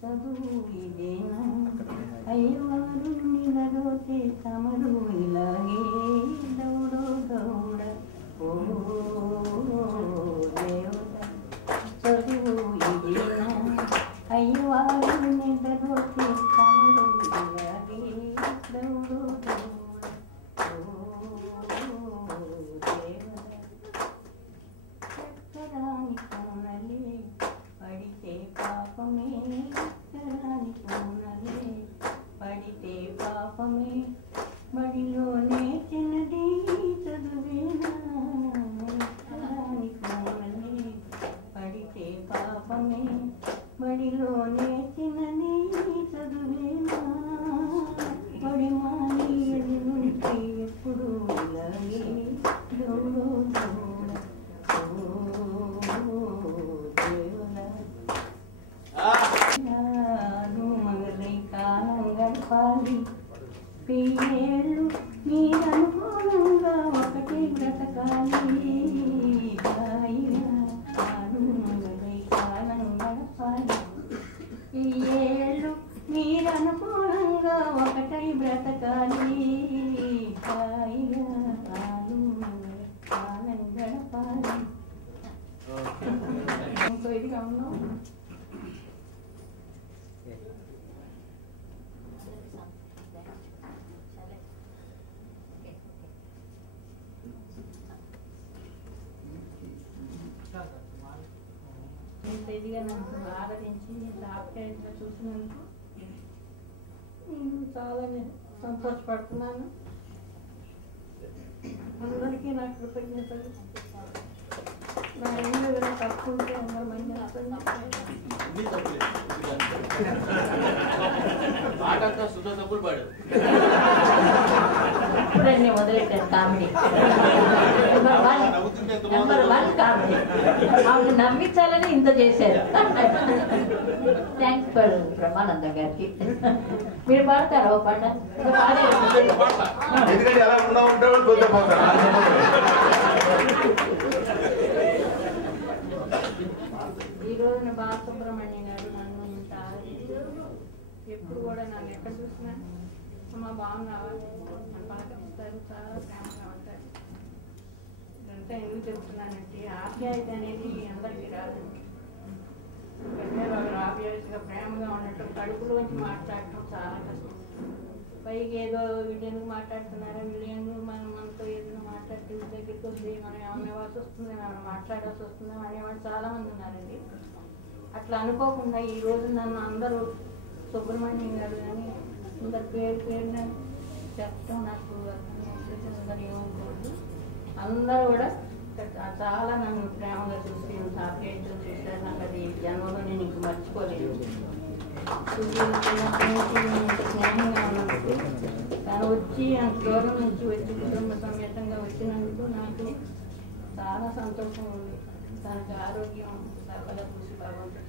చదువు ఇదేనా అయ్యవారు నిలరోతే తమరు ఇలాగే దౌడో గౌడ ఓ దేవత చదువు ఇదేనా అయ్యవారు నిలరోతే తమరు ఇలాగే దౌడో గౌడ ఓ దేవత చక్కరాని కోనలే పడితే పాపమే చక్కరాని కోనలే పడితే పాపమే బడిలోనే చిన్నది చదువేనా చక్కరాని కోనలే పడితే పాపమే బడిలోనే చిన్నది చదువేనా బడి మాని ఎదురుంటే ఎప్పుడు ఇలాగే దౌడో దౌడ మగలై కాలం గడపాలి పేళ్ళు మీరనుకోనంగా ఒకటే బ్రతకాలి మగలై కాలం గడపాలి ఏళ్ళు మీరనుకోనంగా ఒకటై బ్రతకాలి హాయిగా కాలం గడపాలి. ఇంకో ఇదిగా ఉన్నాం ఇదిగా నన్ను ఆదరించి ఆప్యాయంగా చూసినందుకు నేను చాలా సంతోషపడుతున్నాను. అందరికీ నా కృతజ్ఞతలు. నా ఏదైనా తప్పు ఉంటే అందరూ మంది ఇప్పుడన్నీ మొదలెట్టాను కామెడీ. Number 1 comedy. ఆవిడ నమ్మించాలని ఇంత చేశారు. థ్యాంక్స్ ఫర్ బ్రహ్మానందం గారికి. మీరు పాడతారా ఓ పాట? ఈ రోజున బాలసుబ్రహ్మణ్యం గారు నన్ను ఇంత ఎప్పుడు కూడా నన్ను ఎక్కడ చూసినా అమ్మ బాగున్నావా నన్ను పలకరిస్తారు, చాలా ప్రేమగా ఉంటారు. ఇదంతా ఎందుకు చెప్తున్నానంటే ఆప్యాయత అనేది అందరికీ రాదండి. ఆప్యాయతగా ప్రేమగా ఉండటం, కడుపులోంచి మాట్లాడటం చాలా కష్టం. పైకి ఏదో వీళ్ళు ఎందుకు మాట్లాడుతున్నారా, వీళ్ళు ఎందుకు మనతో ఏదైనా మాట్లాడితే వీళ్ళ దగ్గరికి వస్తే మనం ఏమనేవాల్సి వస్తుంది, మనం మాట్లాడాల్సి వస్తుంది అనేవాళ్ళు చాలా మంది ఉన్నారండి. అట్లా అనుకోకుండా ఈ రోజు నన్ను అందరూ సుబ్రహ్మణ్యం గారు కానీ అందరు పేరున చెప్పడం నాకు అందరు ఏమనుకోవద్దు. అందరూ కూడా చాలా నన్ను ప్రేమగా చూసి ఆప్యాయతలు చూశారు. నాకు అది జన్మలో నేను ఇంక మర్చిపోలేదు. స్నేహంగా ఉన్నందుకు తను వచ్చి అంత దూరం నుంచి వచ్చి కుటుంబ సమేతంగా వచ్చినందుకు నాకు చాలా సంతోషం ఉంది. తనకు ఆరోగ్యం సర్వదా చూసి భగవంతుడు